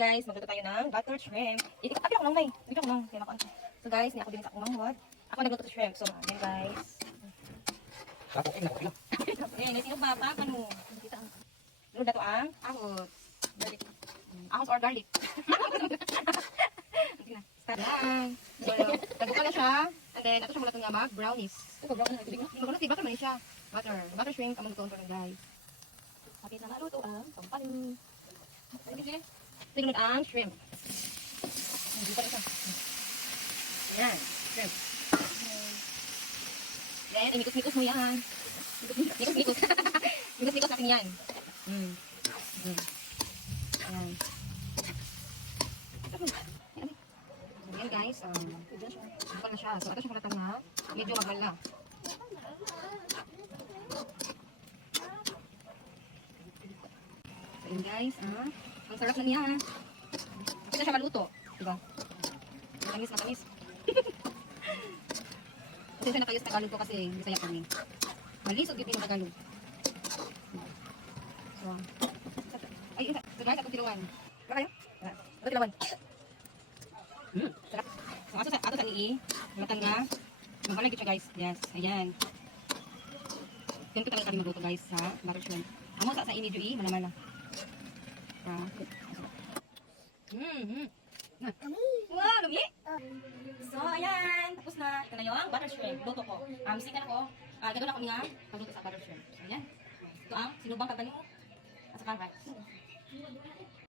guys, magluto tayo ng butter shrimp. Apil ako lang, Nay. Apil ako lang. Kaya makuha. So guys, ni ako din sa akong manghod. Ako nagluto ng shrimp. So, yan guys. Eh, may sinong baba ka no? Lord, dato ang ahos. Ahos or garlic. Start lang. So, nagbuka na siya. And then, ato siya mula nga mag brownies. Magulat, butter man siya. Butter shrimp. Ang maglutoon ko lang guys. Kapit na maluto ang pampalin. Tingnan ang shrimp. Hindi pa ito. Yan, shrimp. Then, imikos-mikos mo yan. Mikos-mikos. Mikos-mikos natin yan. Yan. Yan guys. Bukal na siya. So, ito siya palatang na. Medyo magmala. So, yan guys. Ang sarap na niya. Kapit na siya maluto. Diba? Matamis. Kasi siya nakayos Tagalog ko kasi Bisaya kami. Malisod yun yung Tagalog. So, ay, so guys, atong tilawan. Ba kayo? Atong tilawan. Sarap. So, ato sa ii. Matang nga. Magbalay siya guys. Yes, ayan. Ganito talaga kami magluto guys sa butter shrimp. Amo sa ini jo mana-mana. Wow, lumi! So, ayan. Tapos na. Ito na yung butter shrimp. Luto ko. Sikan ako. Ganoon ako nga pagluto sa butter shrimp. So, ayan. Ito ang sinubang kagani mo. At saka rice.